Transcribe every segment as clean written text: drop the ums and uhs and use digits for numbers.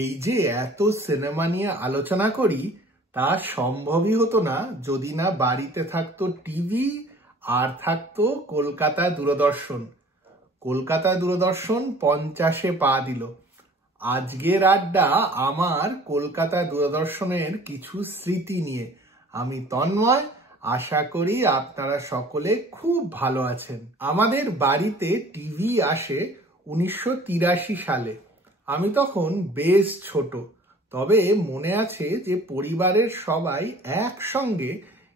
এই যে এত সিনেমা নিয়ে আলোচনা করি তা সম্ভবই হতো না যদি না বাড়িতে থাকতো টিভি আর থাকতো কলকাতা দূরদর্শন। কলকাতা দূরদর্শন 50-এ পা দিল। আজকের আড্ডা আমার কলকাতা দূরদর্শনের কিছু স্মৃতি নিয়ে। আমি তন্ময়, আশা করি আপনারা সকলে খুব ভালো আছেন। আমাদের বাড়িতে টিভি আসে 1983 সালে। আমি তখন বেশ ছোট, তবে মনে আছে যে পরিবারের সবাই একসঙ্গে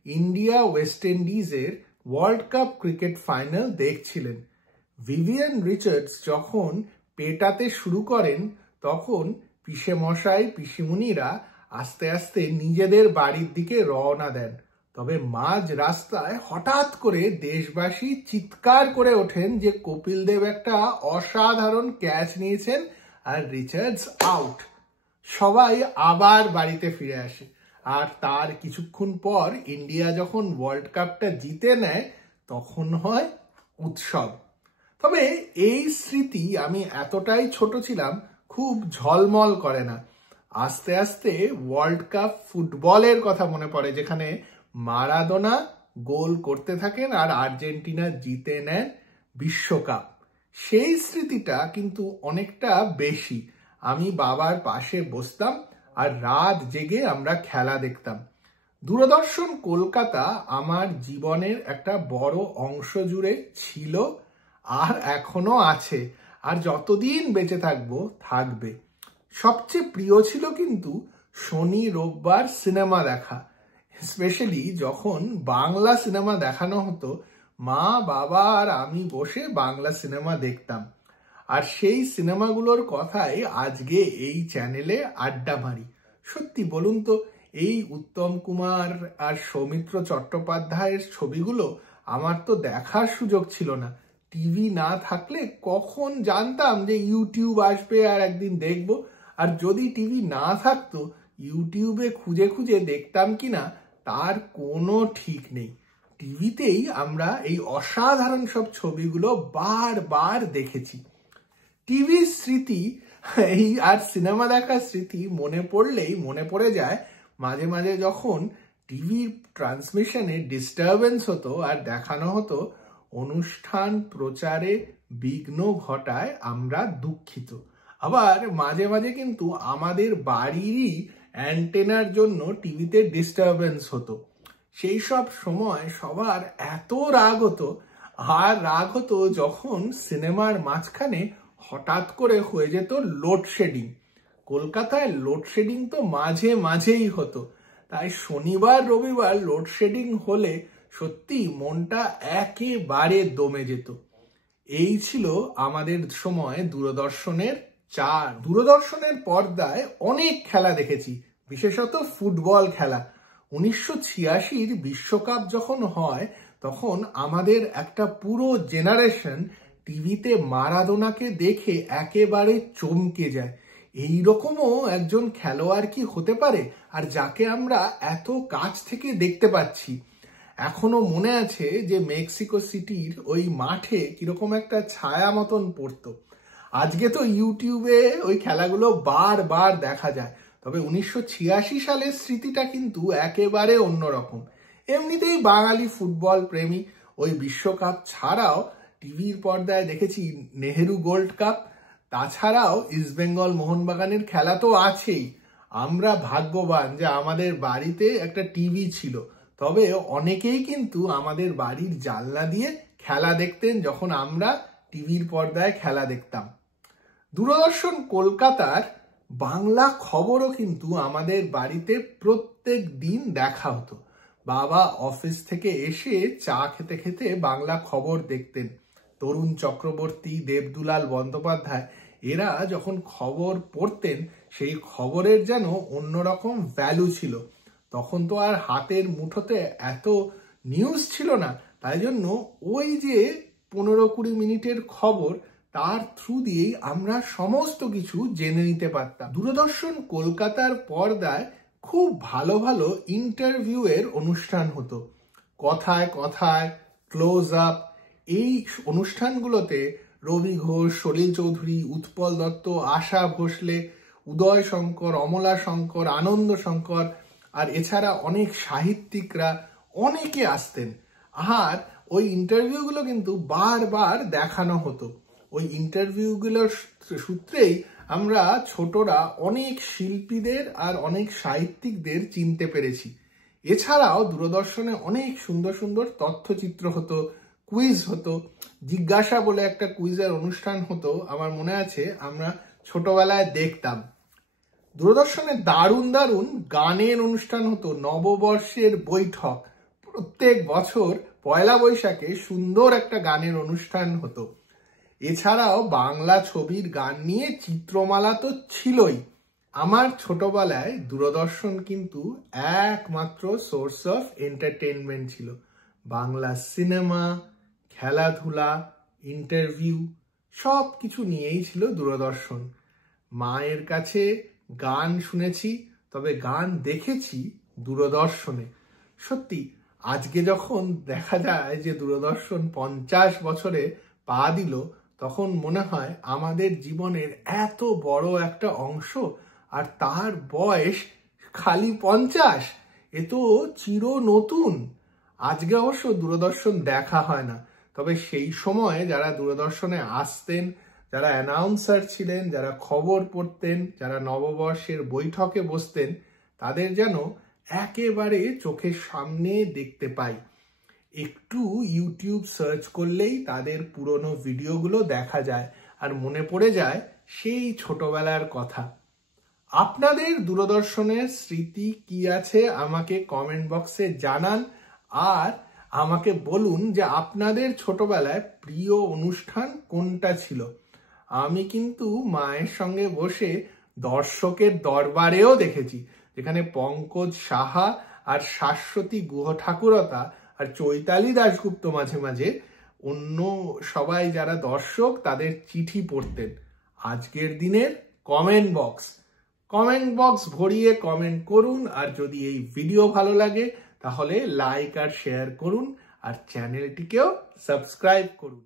ইন্ডিয়া ওয়েস্ট ইন্ডিজের ওয়ার্ল্ড কাপ ক্রিকেট ফাইনাল দেখছিলেন। ভিভিয়ান রিচার্ডস যখন পেটাতে শুরু করেন তখন পিসেমশাই পিসিমুনিরা আস্তে আস্তে নিজেদের বাড়ির দিকে রওনা দেন। তবে মাঝ রাস্তায় হঠাৎ করে দেশবাসী চিৎকার করে ওঠেন যে কপিল দেব একটা অসাধারণ ক্যাচ নিয়েছেন আর রিচার্ডস আউট। সবাই আবার বাড়িতে ফিরে আসে, আর তার কিছুক্ষণ পর ইন্ডিয়া যখন ওয়ার্ল্ড কাপটা জিতে নেয় তখন হয় উৎসব। তবে এই স্মৃতি আমি এতটাই ছোট ছিলাম খুব ঝলমল করে না। আস্তে আস্তে ওয়ার্ল্ড কাপ ফুটবলের কথা মনে পড়ে, যেখানে মারাদোনা গোল করতে থাকেন আর আর্জেন্টিনা জিতে নেন বিশ্বকাপ। সেই স্মৃতিটা কিন্তু অনেকটা বেশি। আমি বাবার পাশে বসতাম আর রাত জেগে আমরা খেলা দেখতাম। দূরদর্শন কলকাতা আমার জীবনের একটা বড় অংশ জুড়ে ছিল আর এখনো আছে, আর যতদিন বেঁচে থাকবো থাকবে। সবচেয়ে প্রিয় ছিল কিন্তু শনি রোববার সিনেমা দেখা, স্পেশালি যখন বাংলা সিনেমা দেখানো হতো। মা, বাবা আর আমি বসে বাংলা সিনেমা দেখতাম, আর সেই সিনেমাগুলোর কথাই আজকে এই চ্যানেলে আড্ডা মারি। সত্যি বলুন তো, এই উত্তম কুমার আর সৌমিত্র চট্টোপাধ্যায়ের ছবিগুলো আমার তো দেখার সুযোগ ছিল না। টিভি না থাকলে কখন জানতাম যে ইউটিউব আসবে আর একদিন দেখব? আর যদি টিভি না থাকতো ইউটিউবে খুঁজে খুঁজে দেখতাম কিনা তার কোনো ঠিক নেই। টিভিতেই আমরা এই অসাধারণ সব ছবিগুলো বারবার দেখেছি। টিভির স্মৃতি এই আর সিনেমা দেখার স্মৃতি মনে পড়লেই মনে পড়ে যায় মাঝে মাঝে যখন টিভির ট্রান্সমিশনে ডিস্টারবেন্স হতো আর দেখানো হতো অনুষ্ঠান প্রচারে বিঘ্ন ঘটায় আমরা দুঃখিত। আবার মাঝে মাঝে কিন্তু আমাদের বাড়িরই অ্যান্টেনার জন্য টিভিতে ডিস্টারবেন্স হতো। সেই সব সময় সবার এত রাগ হতো, আর রাগ হতো যখন সিনেমার মাঝখানে হঠাৎ করে হয়ে যেত লোডশেডিং। কলকাতায় লোডশেডিং তো মাঝে মাঝেই হতো, তাই শনিবার রবিবার লোডশেডিং হলে সত্যি মনটা একেবারে দমে যেত। এই ছিল আমাদের সময় দূরদর্শনের চার। দূরদর্শনের পর্দায় অনেক খেলা দেখেছি, বিশেষত ফুটবল খেলা। 1986 বিশ্বকাপ যখন হয় তখন আমাদের একটা পুরো জেনারেশন টিভিতে মারাদোনাকে দেখে একেবারে চমকে যায়। এইরকমও একজন খেলোয়াড় কি হতে পারে, আর যাকে আমরা এত কাছ থেকে দেখতে পাচ্ছি। এখনো মনে আছে যে মেক্সিকো সিটির ওই মাঠে কিরকম একটা ছায়া মতন পড়তো। আজকে তো ইউটিউবে ওই খেলাগুলো বারবার দেখা যায়, তবে 1986 সালের স্মৃতিটা কিন্তু একেবারে অন্যরকম। এমনিতেই বাঙালি ফুটবল প্রেমী। ওই বিশ্বকাপ ছাড়াও টিভির পর্দায় দেখেছি নেহেরু গোল্ড কাপ, তাছাড়াও ইস্টবেঙ্গল মোহনবাগানের খেলা তো আছেই। আমরা ভাগ্যবান যে আমাদের বাড়িতে একটা টিভি ছিল, তবে অনেকেই কিন্তু আমাদের বাড়ির জানলা দিয়ে খেলা দেখতেন যখন আমরা টিভির পর্দায় খেলা দেখতাম। দূরদর্শন কলকাতার বাংলা খবরও কিন্তু আমাদের বাড়িতে প্রত্যেক দিন দেখা হতো। বাবা অফিস থেকে এসে চা খেতে খেতে বাংলা খবর দেখতেন। তরুণ চক্রবর্তী, দেবদুলাল বন্দ্যোপাধ্যায় এরা যখন খবর পড়তেন সেই খবরের যেন অন্যরকম ভ্যালু ছিল। তখন তো আর হাতের মুঠোতে এত নিউজ ছিল না, তাই জন্য ওই যে 15-20 মিনিটের খবর তার থ্রু দিয়েই আমরা সমস্ত কিছু জেনে নিতে পারতাম। দূরদর্শন কলকাতার পর্দায় খুব ভালো ভালো ইন্টারভিউয়ের অনুষ্ঠান হতো। কথায় কথায়, ক্লোজ আপ, এই অনুষ্ঠানগুলোতে রবি ঘোষ, সলিল চৌধুরী, উৎপল দত্ত, আশা ভোসলে, উদয় শঙ্কর, অমলা শঙ্কর, আনন্দ শঙ্কর, আর এছাড়া অনেক সাহিত্যিকরা অনেকে আসতেন। আর ওই ইন্টারভিউগুলো কিন্তু বারবার দেখানো হতো। ওই ইন্টারভিউগুলোর সূত্রেই আমরা ছোটরা অনেক শিল্পীদের আর অনেক সাহিত্যিকদের চিনতে পেরেছি। এছাড়াও দূরদর্শনে অনেক সুন্দর সুন্দর তথ্যচিত্র হতো, কুইজ হতো। জিজ্ঞাসা বলে একটা কুইজের অনুষ্ঠান হতো, আমার মনে আছে আমরা ছোটবেলায় দেখতাম। দূরদর্শনে দারুণ দারুণ গানের অনুষ্ঠান হতো, নববর্ষের বৈঠক, প্রত্যেক বছর পয়লা বৈশাখে সুন্দর একটা গানের অনুষ্ঠান হতো। এছাড়াও বাংলা ছবির গান নিয়ে চিত্রমালা তো ছিলই। আমার ছোটবেলায় দূরদর্শন কিন্তু একমাত্র সোর্স অফ এন্টারটেনমেন্ট ছিল। বাংলা সিনেমা, খেলাধুলা, ইন্টারভিউ সব কিছু নিয়েই ছিল দূরদর্শন। মায়ের কাছে গান শুনেছি, তবে গান দেখেছি দূরদর্শনে। সত্যি আজকে যখন দেখা যায় যে দূরদর্শন 50 বছরে পা দিল, তখন মনে হয় আমাদের জীবনের এত বড় একটা অংশ, আর তার বয়স খালি 50। এ তো চির নতুন। আজকে অবশ্য দূরদর্শন দেখা হয় না, তবে সেই সময় যারা দূরদর্শনে আসতেন, যারা অ্যানাউন্সার ছিলেন, যারা খবর পড়তেন, যারা নববর্ষের বৈঠকে বসতেন, তাদের যেন একেবারে চোখের সামনে দেখতে পাই। একটু ইউটিউব সার্চ করলেই তাদের পুরনো ভিডিওগুলো দেখা যায়, আর মনে পড়ে যায় সেই ছোটবেলার কথা। আপনাদের দূরদর্শনের স্মৃতি কি আছে আমাকে কমেন্ট বক্সে জানান, আর আমাকে বলুন যে আপনাদের ছোটবেলায় প্রিয় অনুষ্ঠান কোনটা ছিল। আমি কিন্তু মায়ের সঙ্গে বসে দর্শকের দরবারেও দেখেছি, যেখানে পঙ্কজ সাহা আর শাশ্বতী গুহ ঠাকুরতা আর চৈতালি দাশগুপ্ত মাঝে মাঝে অন্য সবাই যারা দর্শক তাদের চিঠি পড়তেন। আজকের দিনের কমেন্ট বক্স ভরিয়ে কমেন্ট করুন, আর যদি এই ভিডিও ভালো লাগে তাহলে লাইক আর শেয়ার করুন, আর চ্যানেলটিকেও সাবস্ক্রাইব করুন।